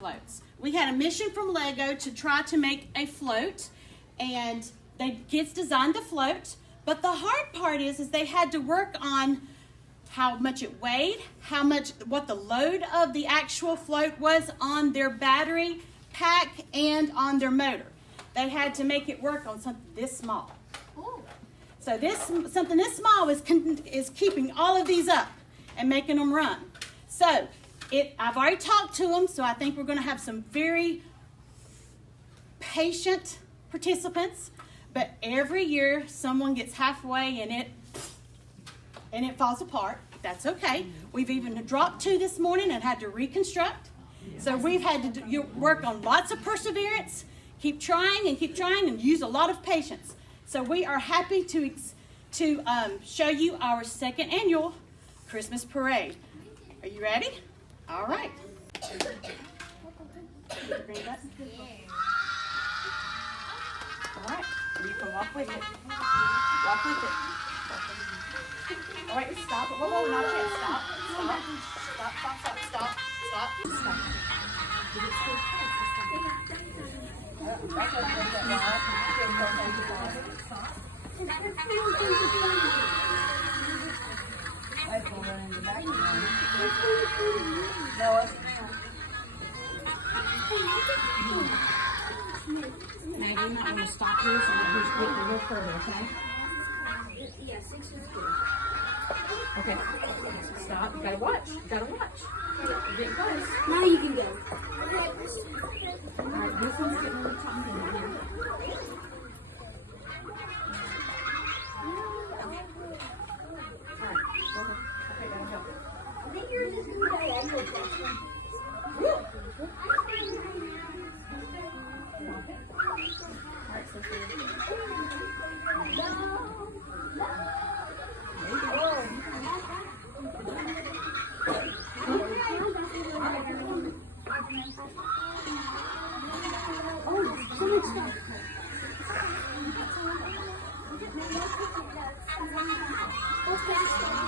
Floats. We had a mission from Lego to try to make a float, and the kids designed the float, but the hard part is they had to work on how much it weighed, what the load of the actual float was on their battery pack and on their motor. They had to make it work on something this small. So something this small is keeping all of these up and making them run. So I've already talked to them, so I think we're going to have some very patient participants. But every year, someone gets halfway and it falls apart. That's okay. We've even dropped 2 this morning and had to reconstruct. So we've had to work on lots of perseverance, keep trying and use a lot of patience. So we are happy to show you our 2nd annual Christmas parade. Are you ready? All right. All right. You can walk with it. Walk with it. All right, stop. Whoa, not yet. Stop. Stop. Now you might want to stop here so that he's getting a little further, okay? Yeah, 6 is good. Okay. Stop. You gotta watch. You're getting close. Now you can go. Alright, this one's getting a little tiny in here. Alright, go ahead. Okay, gotta go. I think yours is good. I like this one. Alright, so Oh, so much stuff. What's that?